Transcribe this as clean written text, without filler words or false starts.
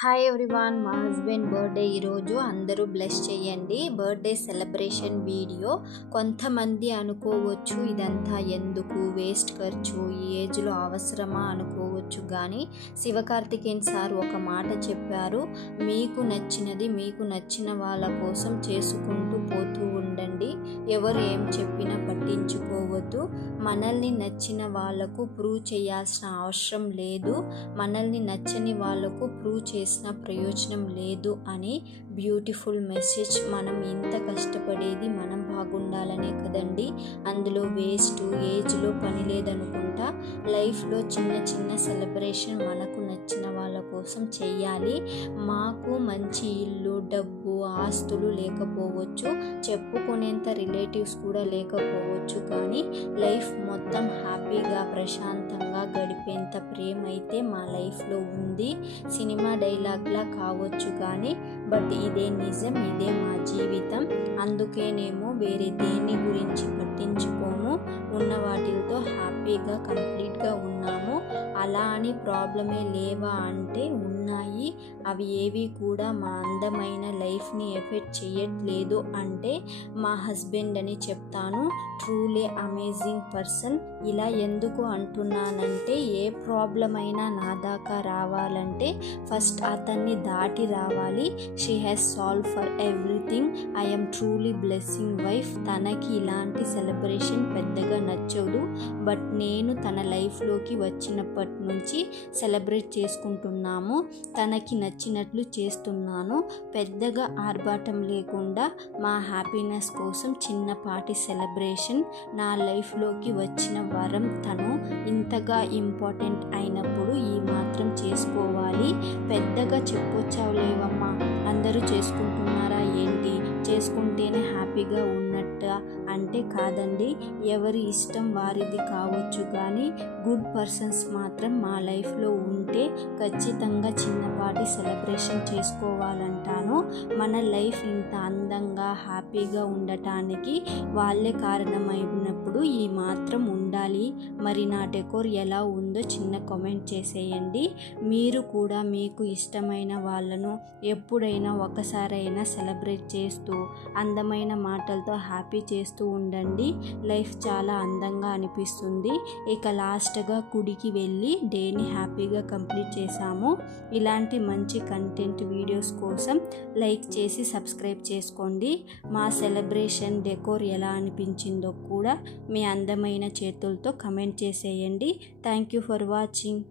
Hi everyone, మా husband birthday ఈరోజు. అందరూ బ్లెస్ చేయండి. Birthday celebration video. కొంతమంది అనుకోవచ్చు ఇదంతా ఎందుకు, వేస్ట్ ఖర్చు, ఈ ఏజ్లో అవసరమా అనుకోవచ్చు. కానీ శివకార్తికేయన్ సార్ ఒక మాట చెప్పారు, మీకు నచ్చినది మీకు నచ్చిన వాళ్ళ కోసం చేసుకుంటూ పోతూ ఉండండి. ఎవరు ఏం చెప్పినా పట్టించుకోవద్దు. మనల్ని నచ్చిన వాళ్లకు ప్రూవ్ చేయాల్సిన అవసరం లేదు, మనల్ని నచ్చని వాళ్లకు ప్రూవ్ చేసిన ప్రయోజనం లేదు అని బ్యూటిఫుల్ మెసేజ్. మనం ఇంత కష్టపడేది మనం బాగుండాలనే కదండి. అందులో వేస్ట్ ఏజ్లో పని లేదనుకుంటా. లైఫ్లో చిన్న చిన్న సెలబ్రేషన్ మనకు నచ్చిన వాళ్ళ కోసం చేయాలి. మాకు మంచి ఇల్లు, డబ్బు, ఆస్తులు లేకపోవచ్చు, చెప్పుకునేంత రిలేటివ్స్ కూడా లేకపోవచ్చు, కానీ లైఫ్ మొత్తం హ్యాపీగా ప్రశాంతంగా గడిపేంత ప్రేమ అయితే మా లైఫ్లో ఉంది. సినిమా డైలాగ్లా కావచ్చు కానీ బట్ ఇదే నిజం, ఇదే మా జీవితం. అందుకేనేమో వేరే దేని గురించి పట్టించుకోము, ఉన్న వాటితో హ్యాపీగా కంప్లీట్గా ఉన్నాము. అలా అని ప్రాబ్లమే లేవా అంటే ఉన్నాయి. అవి ఏవి కూడా మా అందమైన లైఫ్ని ఎఫెక్ట్ చేయట్లేదు అంటే మా హస్బెండ్ అని చెప్తాను. Truly amazing person. ఇలా ఎందుకు అంటున్నానంటే ఏ ప్రాబ్లం అయినా నా దాకా రావాలంటే ఫస్ట్ అతన్ని దాటి రావాలి. She has solve for everything. I'm truly blessing wife. తనకి ఇలాంటి సెలబ్రేషన్ పెద్దగా నచ్చదు, బట్ నేను తన లైఫ్లోకి వచ్చినప్పటి నుంచి సెలబ్రేట్ చేసుకుంటున్నాము. తనకి నచ్చినట్లు చేస్తున్నాను. పెద్దగా ఆర్భాటం లేకుండా మా హ్యాపీనెస్ కోసం చిన్నపాటి సెలబ్రేషన్. నా లైఫ్లోకి వచ్చిన వరం తను. ఇంతగా ఇంపార్టెంట్ అయినప్పుడు ఈ మాత్రం చేసుకోవాలి. పెద్దగా చెప్పొచ్చావులేవమ్మా, అందరూ చేసుకుంటున్నారా ఏంటి, చేసుకుంటేనే హ్యాపీగా ఉన్నట్ట అంటే కాదండి. ఎవరి ఇష్టం వారిది కావచ్చు, కానీ గుడ్ పర్సన్స్ మాత్రం మా లైఫ్లో ఉంటే ఖచ్చితంగా చిన్నపాటి సెలబ్రేషన్ చేసుకోవాలంటాను. మన లైఫ్ ఇంత అందంగా హ్యాపీగా ఉండటానికి వాళ్ళే కారణమైనప్పుడు ఈ మాత్రం ఉండాలి. మరి నా డెకోర్ ఎలా ఉందో చిన్న కామెంట్ చేసేయండి. మీరు కూడా మీకు ఇష్టమైన వాళ్ళను ఎప్పుడైనా ఒకసారైనా సెలబ్రేట్ చేస్తూ అందమైన మాటలతో హ్యాపీ చేస్తూ ఉండండి. లైఫ్ చాలా అందంగా అనిపిస్తుంది. ఇక లాస్ట్గా గుడికి వెళ్ళి డేని హ్యాపీగా కంప్లీట్ చేశాము. ఇలాంటి మంచి కంటెంట్ వీడియోస్ కోసం లైక్ చేసి సబ్స్క్రైబ్ చేసుకోండి. మా సెలబ్రేషన్ డెకోర్ ఎలా అనిపించిందో కూడా మీ అందమైన చేతులతో కమెంట్ చేసేయండి. Thank you for watching.